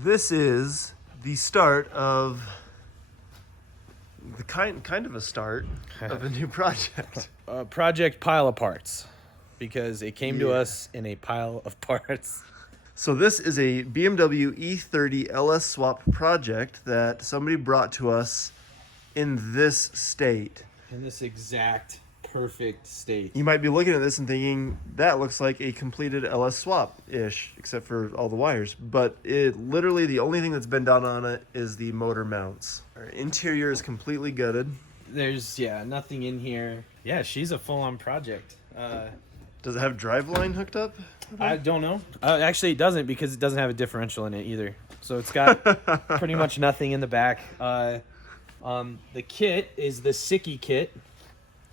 This is the start of the kind of a start of a new project. Project Pile of Parts, because it came to Yeah. us in a pile of parts. So this is a BMW E30 LS swap project that somebody brought to us in this state. In this exact perfect state. You might be looking at this and thinking, that looks like a completed LS swap-ish, except for all the wires. But it literally, the only thing that's been done on it is the motor mounts. Our interior is completely gutted. There's, nothing in here. Yeah, she's a full-on project. Does it have driveline hooked up? I don't know. Actually, it doesn't, because it doesn't have a differential in it either. So it's got pretty much nothing in the back. The kit is the Sikky kit.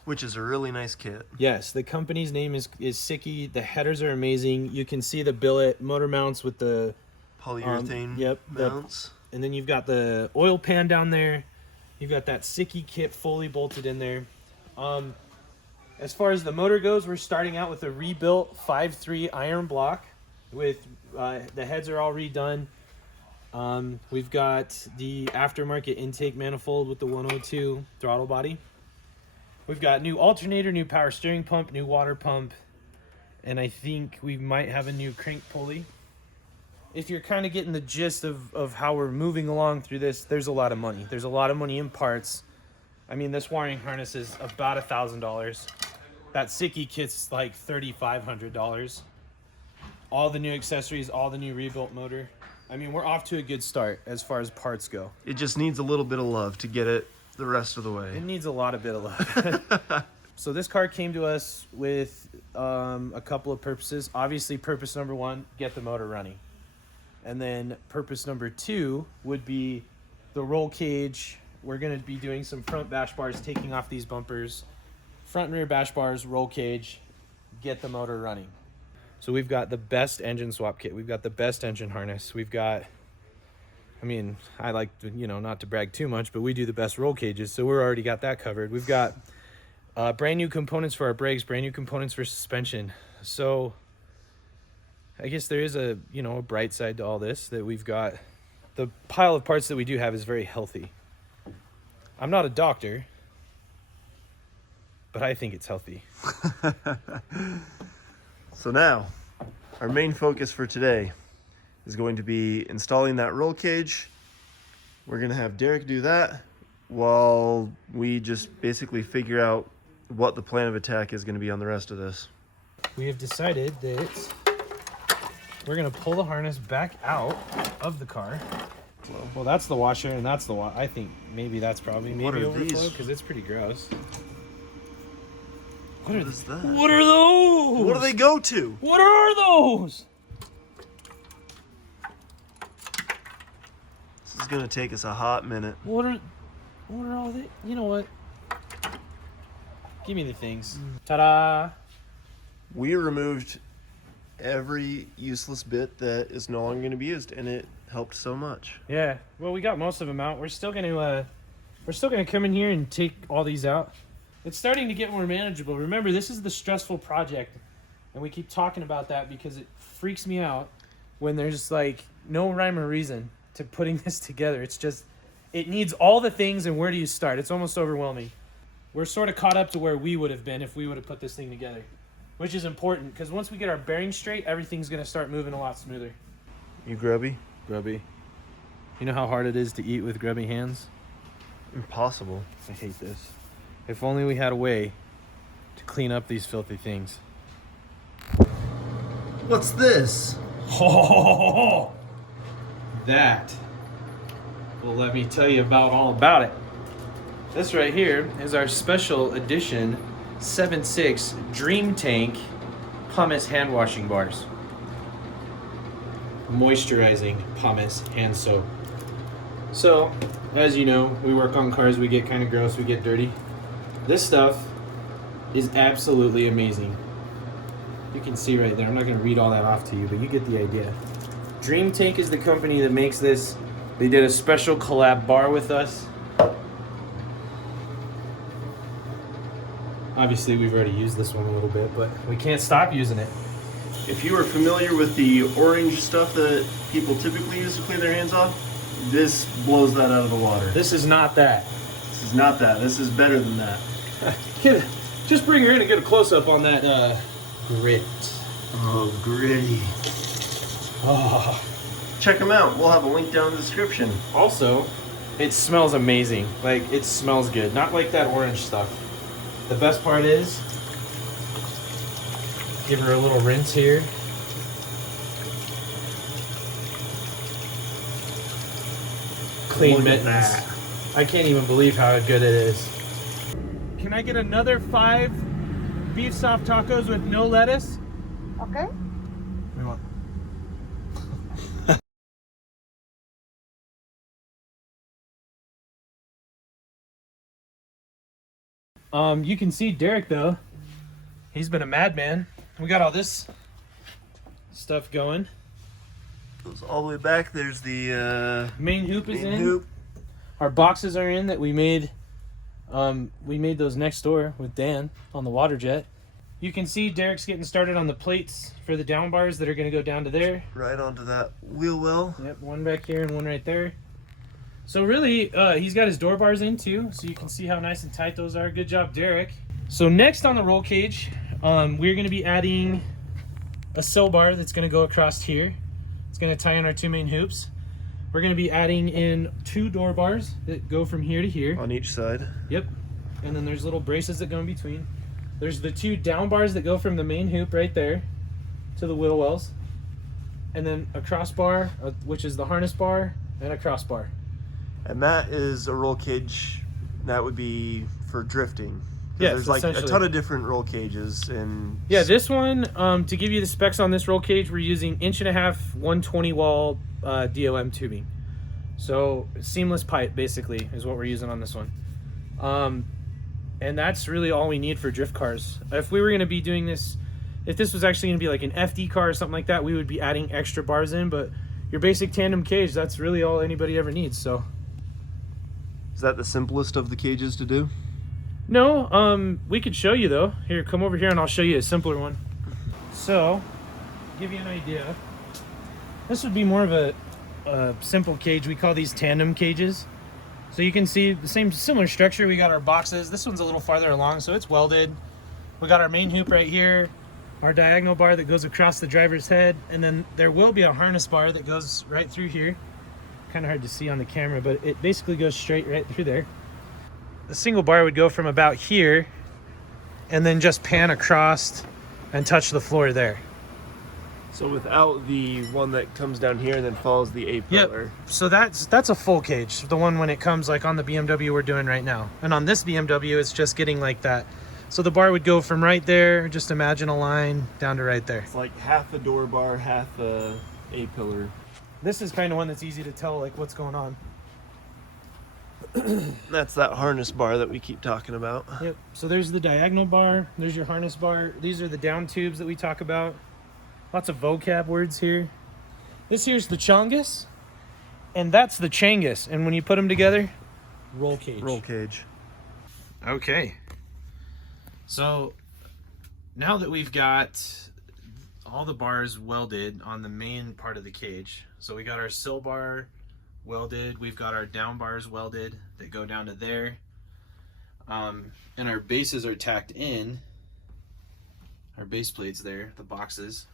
Which is a really nice kit. Yes, the company's name is Sikky. The headers are amazing. You can see the billet motor mounts with the Polyurethane mounts. And then you've got the oil pan down there. You've got that Sikky kit fully bolted in there. As far as the motor goes, we're starting out with a rebuilt 5.3 iron block with the heads are all redone. We've got the aftermarket intake manifold with the 102 throttle body. We've got new alternator, new power steering pump, new water pump, and I think we might have a new crank pulley. If you're kind of getting the gist of how we're moving along through this, there's a lot of money. There's a lot of money in parts. I mean, this wiring harness is about $1,000. That Sikky kit's like $3,500. All the new accessories, all the new rebuilt motor. I mean, we're off to a good start as far as parts go. It just needs a little bit of love to get it the rest of the way. It needs a lot of bit of love. So this car came to us with a couple of purposes. Obviously, purpose number one, get the motor running. And then purpose number two would be the roll cage. We're going to be doing some front bash bars, taking off these bumpers. Front and rear bash bars, roll cage, get the motor running. So we've got the best engine swap kit. We've got the best engine harness. We've got... I mean, I like to, not to brag too much, but we do the best roll cages, so we're already got that covered. We've got brand new components for our brakes, brand new components for suspension. So I guess there is a bright side to all this, that we've got the pile of parts that we do have is very healthy. I'm not a doctor, but I think it's healthy. So now, our main focus for today is going to be installing that roll cage. We're gonna have Derek do that while we just basically figure out what the plan of attack is gonna be on the rest of this. We have decided that we're gonna pull the harness back out of the car. Well, that's the washer and that's the I think maybe that's probably What are overflow, these? because it's pretty gross. What is that? What are those? What do they go to? What are those? This is gonna take us a hot minute. What are all the? You know what? Give me the things. Ta-da! We removed every useless bit that is no longer gonna be used, and it helped so much. Yeah. Well, we got most of them out. We're still gonna come in here and take all these out. It's starting to get more manageable. Remember, this is the stressful project, and we keep talking about that because it freaks me out when there's like no rhyme or reason to putting this together. It's just, it needs all the things, and where do you start? It's almost overwhelming. We're sort of caught up to where we would have been if we would have put this thing together, which is important because once we get our bearings straight, everything's going to start moving a lot smoother. You grubby? Grubby. You know how hard it is to eat with grubby hands? Impossible. I hate this. If only we had a way to clean up these filthy things. What's this? Oh, that. Well, let me tell you all about it. This right here is our special edition 7.6 Dream Tank pumice hand washing bars. Moisturizing pumice hand soap. So, as you know, we work on cars, we get kind of gross, we get dirty. This stuff is absolutely amazing. You can see right there, I'm not going to read all that off to you, but you get the idea. Dream Tank is the company that makes this. They did a special collab bar with us. Obviously, we've already used this one a little bit, but we can't stop using it. If you are familiar with the orange stuff that people typically use to clean their hands off, this blows that out of the water. This is not that. This is not that. This is better than that. Just bring her in and get a close-up on that grit. Oh, gritty. Oh. Check them out. We'll have a link down in the description. Also, it smells amazing. Like, it smells good. Not like that orange stuff. The best part is, give her a little rinse here. Clean mittens. I can't even believe how good it is. Can I get another 5 beef soft tacos with no lettuce? Okay. We want. You can see Derek though. He's been a madman. We got all this stuff going. Goes all the way back. There's the Main hoop is main in. hoop. Our boxes are in that we made. We made those next door with Dan on the water jet. You can see Derek's getting started on the plates for the down bars that are going to go down to there. Right onto that wheel well. Yep, one back here and one right there. So really, he's got his door bars in too, so you can see how nice and tight those are. Good job, Derek. So next on the roll cage, we're going to be adding a sill bar that's going to go across here. It's going to tie in our 2 main hoops. We're going to be adding in 2 door bars that go from here to here. On each side. Yep. And then there's little braces that go in between. There's the 2 down bars that go from the main hoop right there to the wheel wells. And then a crossbar, which is the harness bar, and a crossbar. And that is a roll cage that would be for drifting. Yeah, there's like a essentially. ton of different roll cages and Yeah, this one, to give you the specs on this roll cage, we're using 1.5" 120 wall DOM tubing. So seamless pipe basically is what we're using on this one. And that's really all we need for drift cars. If we were going to be doing this, if this was actually going to be like an FD car or something like that, we would be adding extra bars in, but your basic tandem cage, that's really all anybody ever needs. So is that the simplest of the cages to do? no, we could show you though. Here, come over here and I'll show you a simpler one. So, give you an idea. This would be more of a simple cage. We call these tandem cages. So you can see the same similar structure. We got our boxes. This one's a little farther along, so it's welded. We got our main hoop right here, our diagonal bar that goes across the driver's head, and then there will be a harness bar that goes right through here. Kind of hard to see on the camera, but it basically goes straight right through there. The single bar would go from about here and then just pan across and touch the floor there. So without the one that comes down here and then follows the A pillar. Yep. So that's a full cage. The one when it comes like on the BMW we're doing right now. And on this BMW, it's just getting like that. So the bar would go from right there, just imagine a line, down to right there. It's like half a door bar, half a pillar. This is kind of one that's easy to tell like what's going on. That's that harness bar that we keep talking about. Yep. So there's the diagonal bar. There's your harness bar. These are the down tubes that we talk about. Lots of vocab words here. This here's the chongus, and that's the changus. And when you put them together, roll cage. Roll cage. Okay. So now that we've got all the bars welded on the main part of the cage, so we got our sill bar welded, we've got our down bars welded that go down to there, and our bases are tacked in, our base plates there, the boxes.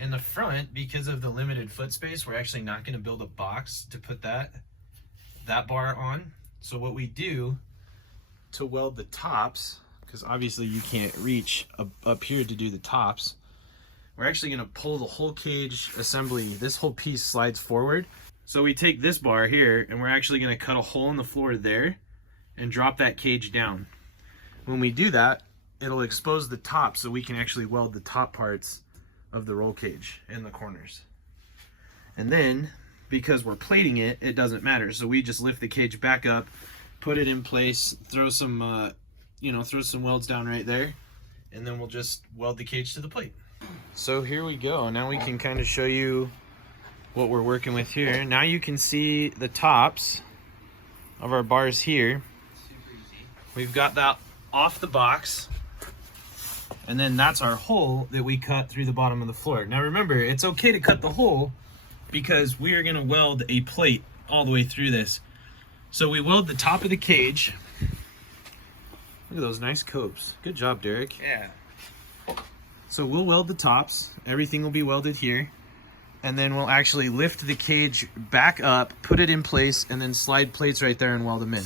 In the front, because of the limited foot space, we're actually not going to build a box to put that bar on. So what we do to weld the tops, because obviously you can't reach up here to do the tops, we're actually going to pull the whole cage assembly. This whole piece slides forward. So we take this bar here and we're actually going to cut a hole in the floor there and drop that cage down. When we do that, it'll expose the top so we can actually weld the top parts of the roll cage in the corners. And then, because we're plating it, it doesn't matter. So we just lift the cage back up, put it in place, throw some throw some welds down right there, and then we'll just weld the cage to the plate. So here we go. Now we can kind of show you what we're working with here. Now you can see the tops of our bars here. We've got that off the box. And then that's our hole that we cut through the bottom of the floor. Now remember, it's okay to cut the hole because we are gonna weld a plate all the way through this. So we weld the top of the cage. Look at those nice copes. Good job, Derek. Yeah. So we'll weld the tops. Everything will be welded here. And then we'll actually lift the cage back up, put it in place, and then slide plates right there and weld them in.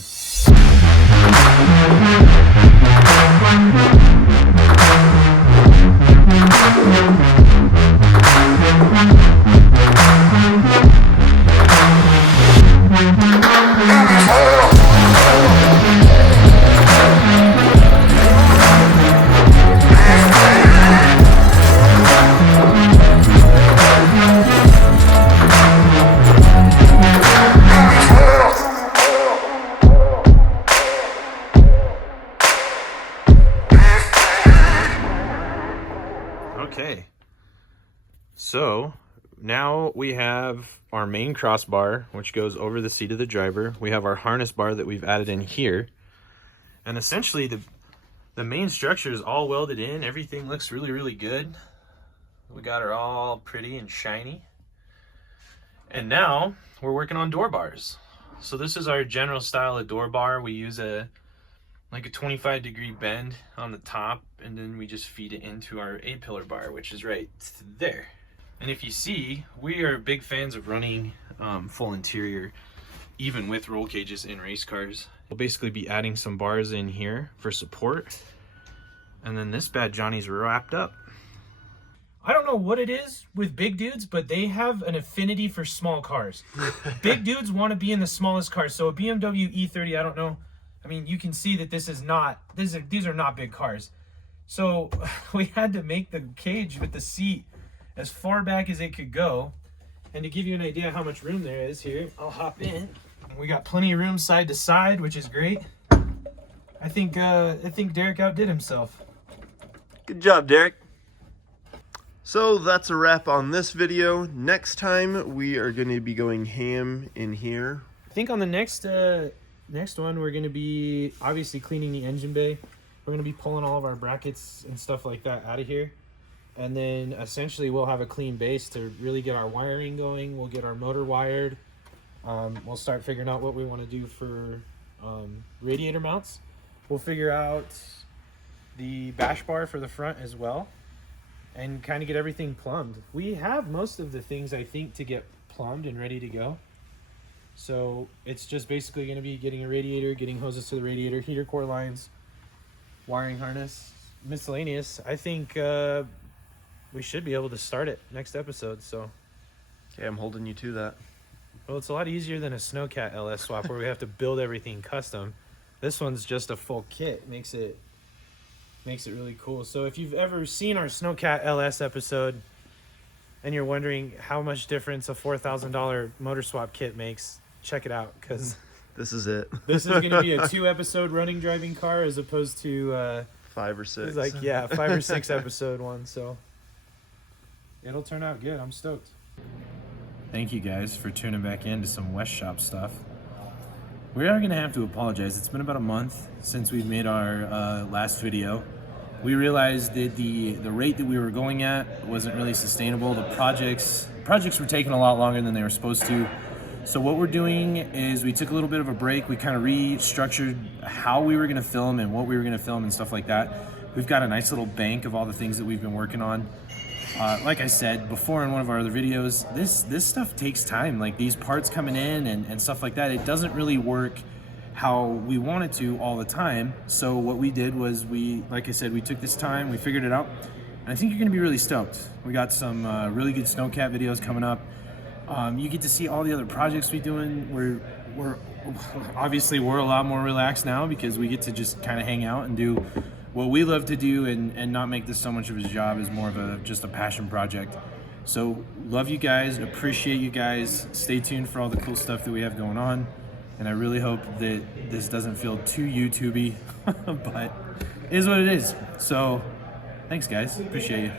Okay, so now we have our main crossbar, which goes over the seat of the driver. We have our harness bar that we've added in here. And essentially the main structure is all welded in. Everything looks really, really good. We got her all pretty and shiny. And now we're working on door bars. So this is our general style of door bar. We use like a 25-degree bend on the top, and then we just feed it into our A-pillar bar, which is right there. And if you see, we are big fans of running full interior, even with roll cages in race cars. We'll basically be adding some bars in here for support, and then this bad Johnny's wrapped up. I don't know what it is with big dudes, but they have an affinity for small cars. Big dudes want to be in the smallest cars. So a BMW E30, I don't know. I mean, you can see that these are not big cars. So we had to make the cage with the seat as far back as it could go. And to give you an idea how much room there is here, I'll hop in. We got plenty of room side to side, which is great. I think Derek outdid himself. Good job, Derek. So that's a wrap on this video. Next time we are going to be going ham in here. I think on the next one, we're going to be obviously cleaning the engine bay. We're going to be pulling all of our brackets and stuff like that out of here. And then essentially we'll have a clean base to really get our wiring going. We'll get our motor wired. We'll start figuring out what we want to do for radiator mounts. We'll figure out the bash bar for the front as well, and kind of get everything plumbed. We have most of the things, I think, to get plumbed and ready to go. So it's just basically going to be getting a radiator, getting hoses to the radiator, heater core lines, wiring harness, miscellaneous. I think we should be able to start it next episode. So, Okay, I'm holding you to that. well, it's a lot easier than a Snowcat LS swap where we have to build everything custom. This one's just a full kit. Makes it really cool. So if you've ever seen our Snowcat LS episode and you're wondering how much difference a $4,000 motor swap kit makes, check it out, because This is it. this is going to be a 2-episode running driving car as opposed to 5 or 6. it's like 5 or 6 episode one. So it'll turn out good. I'm stoked. Thank you guys for tuning back in to some West Shop stuff. We are going to have to apologize. It's been about a month since we've made our last video. We realized that the rate that we were going at wasn't really sustainable. The projects were taking a lot longer than they were supposed to. So what we're doing is we took a little bit of a break. We kind of restructured how we were going to film and what we were going to film and stuff like that. We've got a nice little bank of all the things that we've been working on. Like I said before in one of our other videos, this stuff takes time. Like these parts coming in and stuff like that, it doesn't really work how we want it to all the time. So what we did was like I said, we took this time, we figured it out, and I think you're gonna be really stoked. We got some really good Snowcat videos coming up. You get to see all the other projects we're doing. We're obviously we're a lot more relaxed now because we get to just kind of hang out and do what we love to do and not make this so much of a job, is more of just a passion project. So love you guys, appreciate you guys. Stay tuned for all the cool stuff that we have going on. And I really hope that this doesn't feel too YouTubey, but it is what it is. So thanks guys, appreciate you.